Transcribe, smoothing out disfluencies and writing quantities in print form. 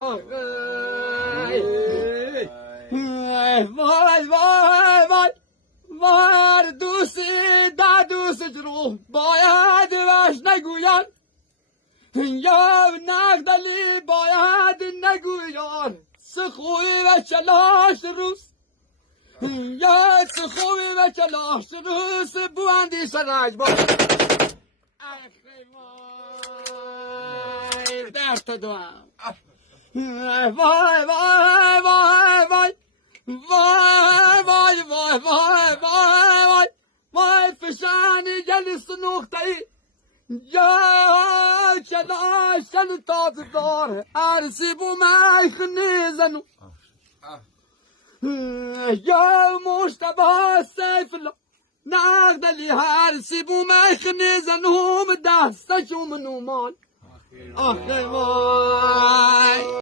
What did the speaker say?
وای وای وای وای دوستی دا دوست رو باید وش نگویان یا نقدلی باید نگویان سخوی و چلاش روز یا سخوی و چلاش روز بواندی سراج با اخی وای درت دوام وای وای وای وای وای وای وای وای وای وای فشانی جلس نقطه‌ای یا چلاشن تازدار عرصی بو میخ نیزنو یا مشتبه سیف الله نقدلی عرصی بو میخ نیزنو دستشو منو مال آخی وای